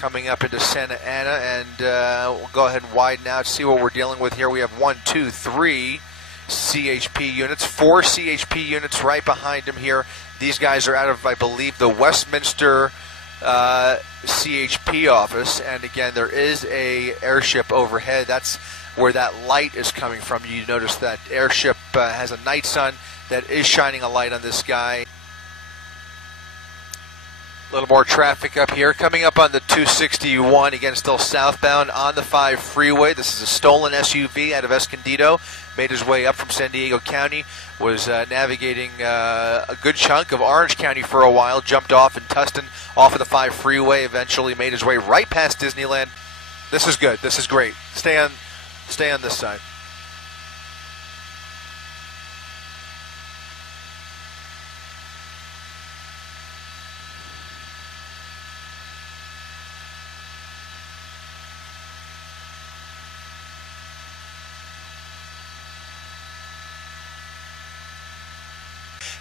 coming up into Santa Ana, and we'll go ahead and widen out, see what we're dealing with here. We have 1, 2, 3 CHP units, 4 CHP units right behind him here. These guys are out of, I believe, the Westminster CHP office, and again, there is a airship overhead. That's where that light is coming from. You notice that airship has a night sun that is shining a light on this guy. A little more traffic up here. Coming up on the 261, again, still southbound on the 5 freeway. This is a stolen SUV out of Escondido. Made his way up from San Diego County. Was navigating a good chunk of Orange County for a while. Jumped off in Tustin, off of the 5 freeway. Eventually made his way right past Disneyland. This is good. This is great. Stay on this side.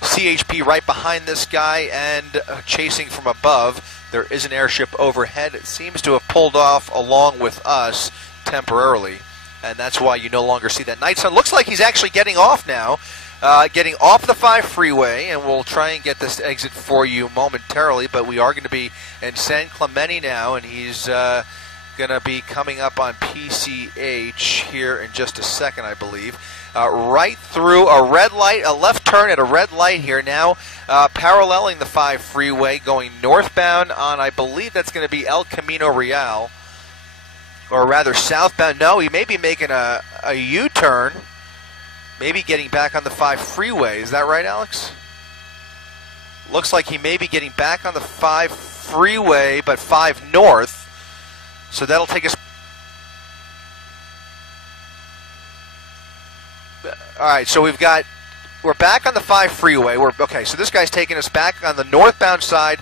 CHP right behind this guy, and chasing from above. There is an airship overhead. It seems to have pulled off along with us temporarily, and that's why you no longer see that night sun. Looks like he's actually getting off now, getting off the 5 freeway, and we'll try and get this exit for you momentarily, but we are going to be in San Clemente now, and he's going to be coming up on PCH here in just a second, I believe. Right through a red light, a left turn at a red light here now, paralleling the 5 freeway, going northbound on, I believe that's going to be El Camino Real, or rather southbound. No, he may be making a U-turn, maybe getting back on the 5 freeway. Is that right, Alex? Looks like he may be getting back on the 5 freeway, but 5 north, so that'll take us. All right, so we're back on the 5 freeway. Okay, so this guy's taking us back on the northbound side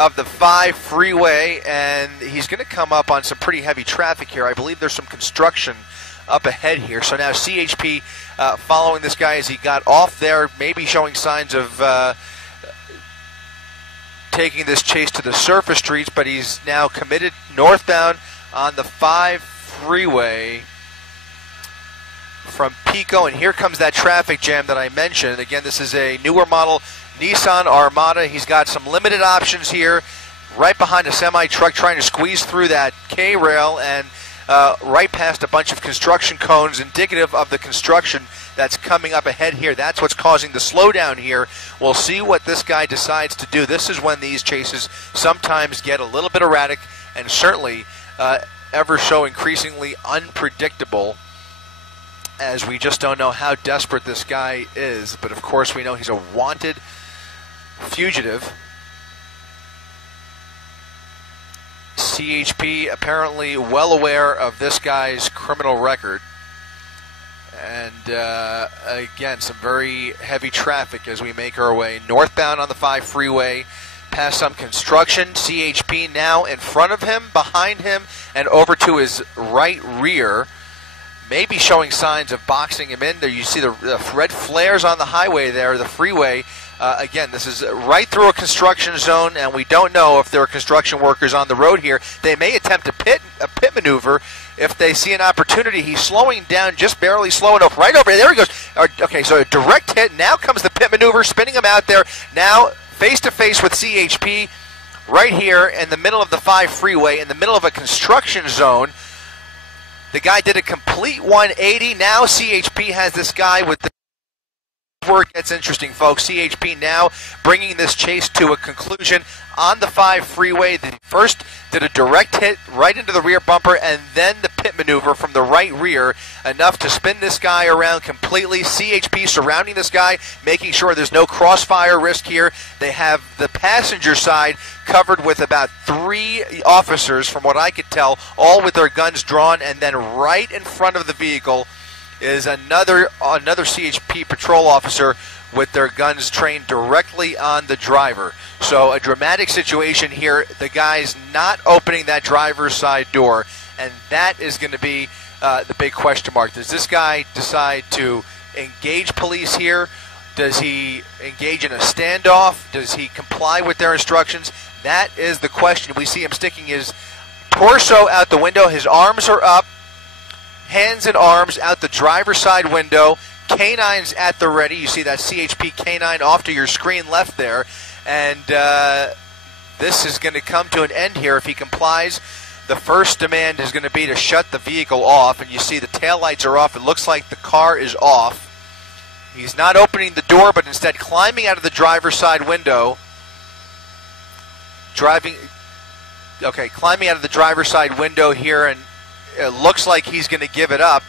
of the 5 freeway, and he's going to come up on some pretty heavy traffic here. I believe there's some construction up ahead here. So now CHP following this guy as he got off there, maybe showing signs of taking this chase to the surface streets, but he's now committed northbound on the 5 freeway from Pico, and here comes that traffic jam that I mentioned. Again, this is a newer model Nissan Armada. He's got some limited options here, right behind a semi-truck trying to squeeze through that K-rail, and right past a bunch of construction cones indicative of the construction that's coming up ahead here. That's what's causing the slowdown here. We'll see what this guy decides to do. This is when these chases sometimes get a little bit erratic, and certainly ever so increasingly unpredictable, as we just don't know how desperate this guy is. But of course we know he's a wanted fugitive. CHP apparently well aware of this guy's criminal record. And again, some very heavy traffic as we make our way northbound on the 5 freeway, past some construction. CHP now in front of him, behind him, and over to his right rear. Maybe showing signs of boxing him in there. You see the red flares on the highway there, the freeway. Again, this is right through a construction zone, and we don't know if there are construction workers on the road here. They may attempt a pit maneuver if they see an opportunity. He's slowing down, just barely slow enough. Right over there he goes. Okay, so a direct hit. Now comes the pit maneuver, spinning him out there. Now face to face with CHP, right here in the middle of the 5 freeway, in the middle of a construction zone. The guy did a complete 180. Now CHP has this guy with the... Where it gets interesting, folks. CHP now bringing this chase to a conclusion on the 5 freeway. The first did a direct hit right into the rear bumper, and then the pit maneuver from the right rear, enough to spin this guy around completely. CHP surrounding this guy, making sure there's no crossfire risk here. They have the passenger side covered with about 3 officers, from what I could tell, all with their guns drawn, and then right in front of the vehicle is another CHP patrol officer with their guns trained directly on the driver. So a dramatic situation here. The guy's not opening that driver's side door, and that is going to be the big question mark. Does this guy decide to engage police here? Does he engage in a standoff? Does he comply with their instructions? That is the question. We see him sticking his torso out the window. His arms are up, hands and arms out the driver's side window. Canines at the ready. You see that CHP canine off to your screen left there. And this is going to come to an end here if he complies. The first demand is going to be to shut the vehicle off, and you see the taillights are off. It looks like the car is off. He's not opening the door, but instead climbing out of the driver's side window. Climbing out of the driver's side window here, and it looks like he's going to give it up.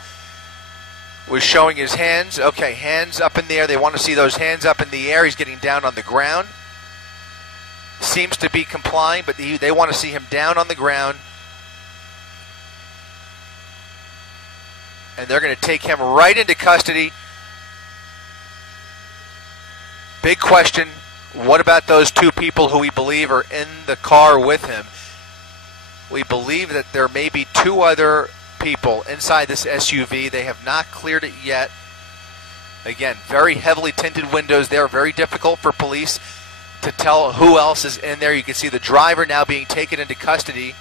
Was showing his hands. Okay, hands up in the air. They want to see those hands up in the air. He's getting down on the ground. Seems to be complying, but they want to see him down on the ground. And they're going to take him right into custody. Big question, what about those two people who we believe are in the car with him? We believe that there may be two other people inside this SUV. They have not cleared it yet. Again, very heavily tinted windows there, very difficult for police to tell who else is in there. You can see the driver now being taken into custody.